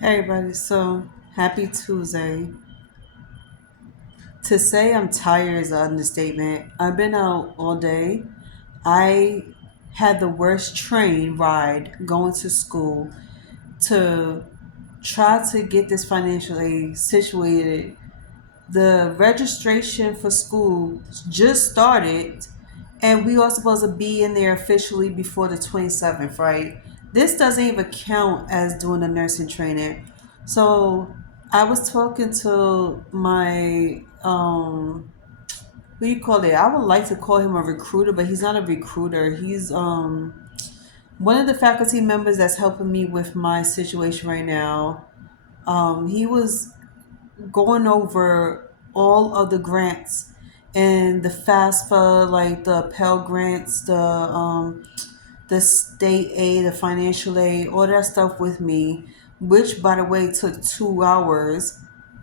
Hey everybody, so happy Tuesday. To say I'm tired is an understatement. I've been out all day. I had the worst train ride going to school to try to get this financial aid situated. The registration for school just started, and we are supposed to be in there officially before the 27th, right? This doesn't even count as doing a nursing training. So I was talking to my what do you call it? I would like to call him a recruiter, but he's not a recruiter. He's one of the faculty members that's helping me with my situation right now. He was going over all of the grants and the FAFSA, like the Pell grants, the state aid, the financial aid, all that stuff with me, which by the way took 2 hours.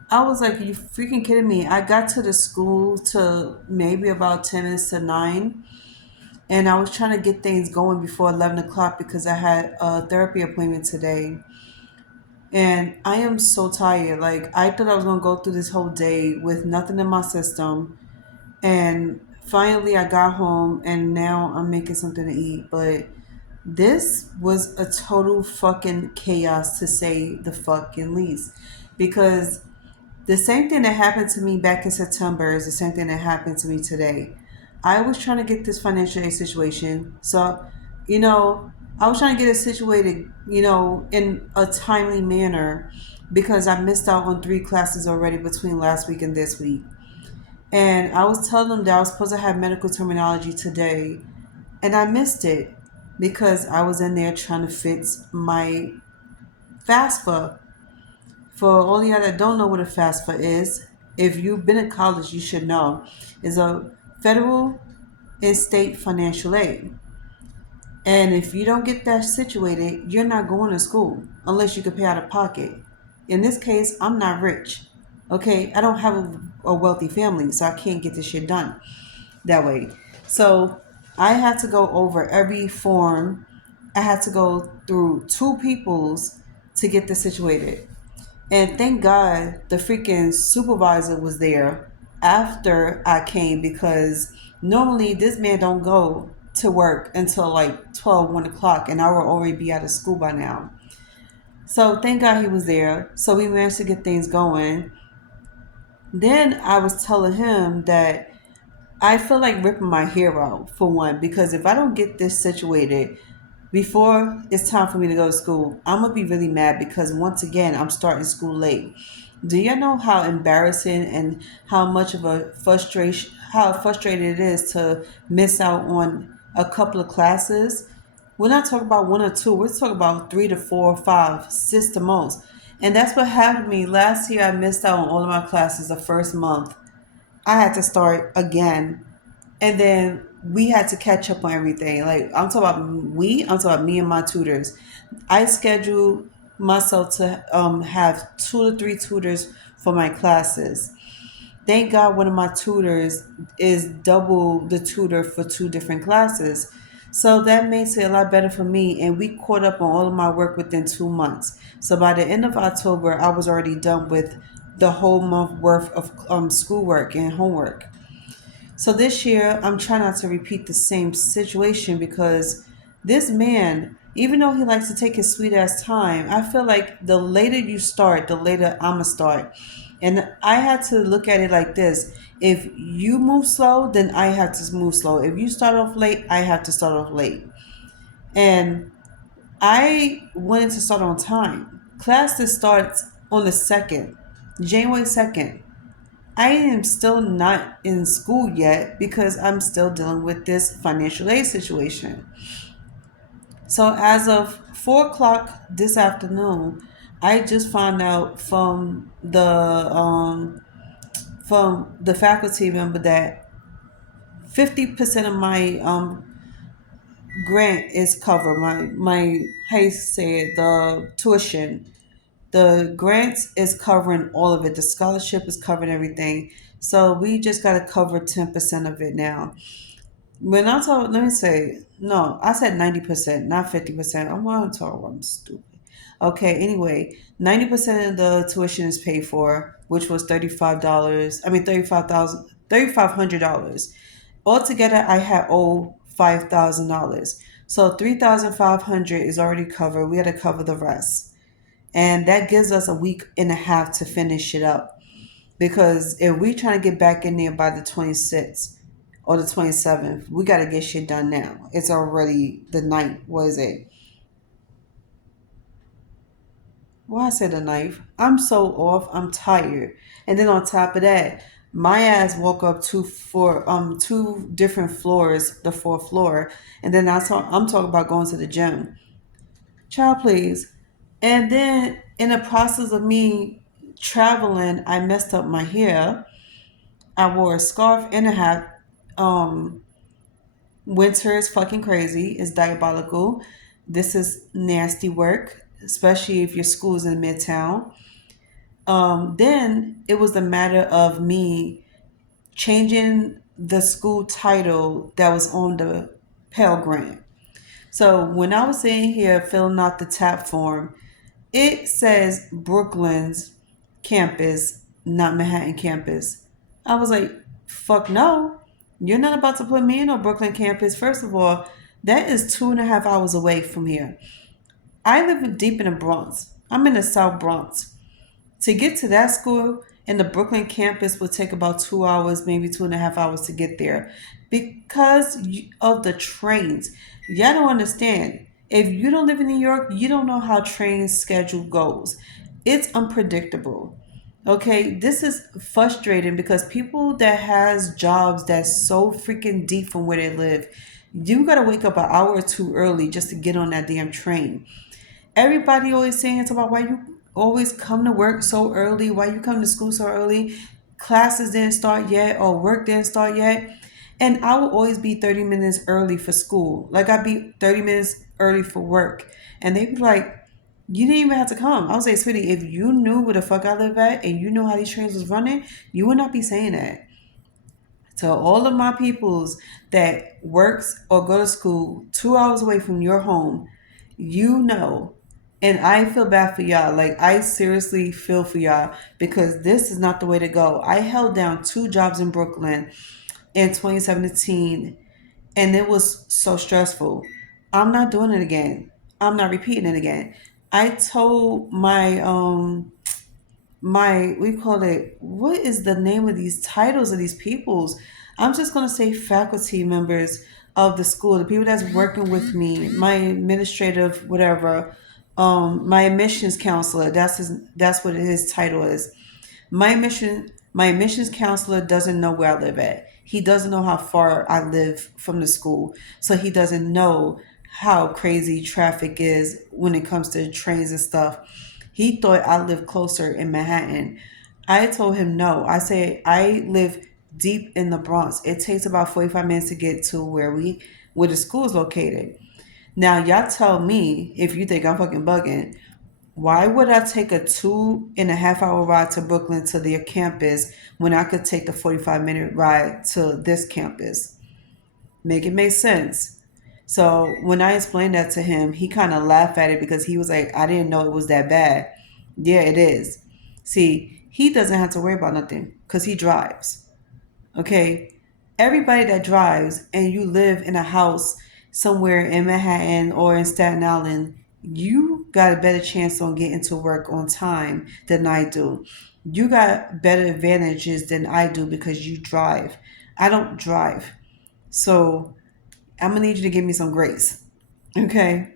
I was like, "Are you freaking kidding me?" I got to the school to maybe about 10 minutes to 9, and I was trying to get things going before 11 o'clock because I had a therapy appointment today. And I am so tired. Like, I thought I was going to go through this whole day with nothing in my system. And finally, I got home and now I'm making something to eat. But this was a total fucking chaos, to say the fucking least. Because the same thing that happened to me back in September is the same thing that happened to me today. I was trying to get this financial aid situation. So, you know, I was trying to get it situated, in a timely manner because I missed out on 3 classes already between last week and this week. And I was telling them that I was supposed to have medical terminology today, and I missed it because I was in there trying to fix my FAFSA. For all y'all that don't know what a FAFSA is, if you've been in college, you should know. It's a federal and state financial aid. And if you don't get that situated, you're not going to school unless you can pay out of pocket. In this case, I'm not rich. Okay, I don't have a wealthy family, so I can't get this shit done that way. So I had to go over every form. I had to go through two peoples to get this situated. And thank God the freaking supervisor was there after I came, because normally this man don't go to work until like 12, 1 o'clock, and I will already be out of school by now. So thank God he was there. So we managed to get things going. Then I was telling him that I feel like ripping my hair out, for one, because if I don't get this situated before it's time for me to go to school, I'm gonna be really mad because once again I'm starting school late. Do you know how embarrassing and how much of a frustration, how frustrated it is to miss out on a couple of classes? We're not talking about one or two. We're talking about 3 to 4 or 5, six the most. And that's what happened to me last year. I missed out on all of my classes the first month. I had to start again, and then we had to catch up on everything. Like, I'm talking about me and my tutors. I scheduled myself to have 2 to 3 tutors for my classes. Thank God one of my tutors is double the tutor for 2 different classes. So that makes it a lot better for me. And we caught up on all of my work within 2 months. So by the end of October, I was already done with the whole month worth of schoolwork and homework. So this year, I'm trying not to repeat the same situation because this man, even though he likes to take his sweet ass time, I feel like the later you start, the later I'ma start. And I had to look at it like this: if you move slow, then I have to move slow. If you start off late, I have to start off late. And I wanted to start on time. Class that starts on the 2nd, January 2nd. I am still not in school yet because I'm still dealing with this financial aid situation. So as of 4 o'clock this afternoon, I just found out from the faculty member that 50% of my grant is covered. My how you say it, the tuition. The grants is covering all of it. The scholarship is covering everything. So we just got to cover 10% of it now. When I talk, let me say, no, I said 90%, not 50%. I'm not talking about, I'm stupid. Okay, anyway, 90% of the tuition is paid for, which was $35. I mean, 35,000, $3,500. Altogether, I had owed $5,000. So 3,500 is already covered. We had to cover the rest. And that gives us a week and a half to finish it up. Because if we trying to get back in there by the 26th or the 27th, we got to get shit done now. It's already the ninth. What is it? Why I said the ninth? I'm so off. I'm tired. And then on top of that, my ass woke up two different floors, the fourth floor, and then I'm talking about going to the gym. Child, please. And then in the process of me traveling, I messed up my hair. I wore a scarf and a hat. Um, Winter is fucking crazy. It's diabolical. This is nasty work, especially if your school is in Midtown. Then it was a matter of me changing the school title that was on the Pell Grant. So when I was sitting here filling out the TAP form, it says Brooklyn's campus, not Manhattan campus. I was like, fuck no. You're not about to put me in a Brooklyn campus. First of all, that is 2.5 hours away from here. I live deep in the Bronx. I'm in the South Bronx. To get to that school in the Brooklyn campus would take about 2 hours, maybe 2.5 hours to get there because of the trains. Y'all don't understand. If you don't live in New York, you don't know how train schedule goes. It's unpredictable. Okay, this is frustrating because people that has jobs that's so freaking deep from where they live, you gotta wake up an hour or two early just to get on that damn train. Everybody always saying it's about why you always come to work so early, why you come to school so early. Classes didn't start yet or work didn't start yet. And I will always be 30 minutes early for school. Like I'd be 30 minutes early for work. And they'd be like, you didn't even have to come. I would say, sweetie, if you knew where the fuck I live at and you know how these trains was running, you would not be saying that. To all of my peoples that works or go to school 2 hours away from your home, you know, and I feel bad for y'all. Like I seriously feel for y'all because this is not the way to go. I held down two jobs in Brooklyn in 2017 and it was so stressful. I'm not doing it again. I'm not repeating it again. I told my we call it, what is the name of these titles of these peoples? I'm just gonna say faculty members of the school, the people that's working with me, my administrative whatever, my admissions counselor. That's what his title is. My admissions counselor doesn't know where I live at. He doesn't know how far I live from the school, so he doesn't know how crazy traffic is when it comes to trains and stuff. He thought I lived closer in Manhattan. I told him no. I said I live deep in the Bronx. It takes about 45 minutes to get to where the school is located. Now y'all tell me if you think I'm fucking bugging. Why would I take a 2.5 hour ride to Brooklyn to their campus when I could take a 45-minute ride to this campus? Make it make sense. So when I explained that to him, he kind of laughed at it because he was like, I didn't know it was that bad. Yeah, it is. See, he doesn't have to worry about nothing because he drives. Okay. Everybody that drives and you live in a house somewhere in Manhattan or in Staten Island, you got a better chance on getting to work on time than I do. You got better advantages than I do because you drive. I don't drive. So I'm gonna need you to give me some grace. Okay.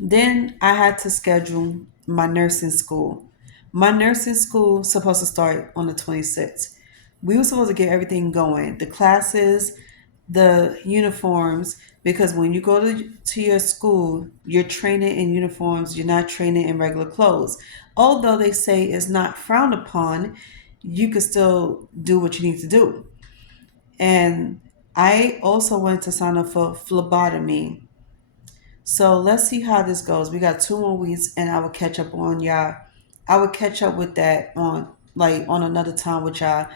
Then I had to schedule my nursing school. My nursing school supposed to start on the 26th. We were supposed to get everything going. The classes, the uniforms, because when you go to your school, you're training in uniforms, you're not training in regular clothes. Although they say it's not frowned upon, you can still do what you need to do. And I also went to sign up for phlebotomy. So let's see how this goes. We got 2 more weeks, and I will catch up on y'all. I would catch up with that on another time with y'all.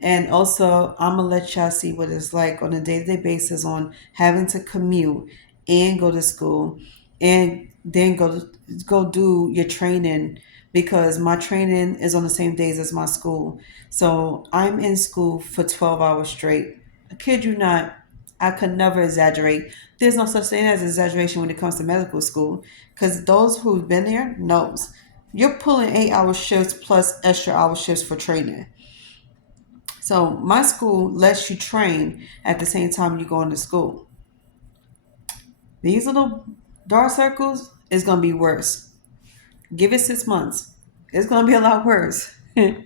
And also, I'm gonna let y'all see what it's like on a day-to-day basis on having to commute and go to school and then go do your training, because my training is on the same days as my school. So I'm in school for 12 hours straight. I kid you not. I could never exaggerate. There's no such thing as exaggeration when it comes to medical school, because those who've been there knows you're pulling 8 hour shifts plus extra hour shifts for training. So my school lets you train at the same time you go into school. These little dark circles is gonna be worse. Give it 6 months. It's gonna be a lot worse.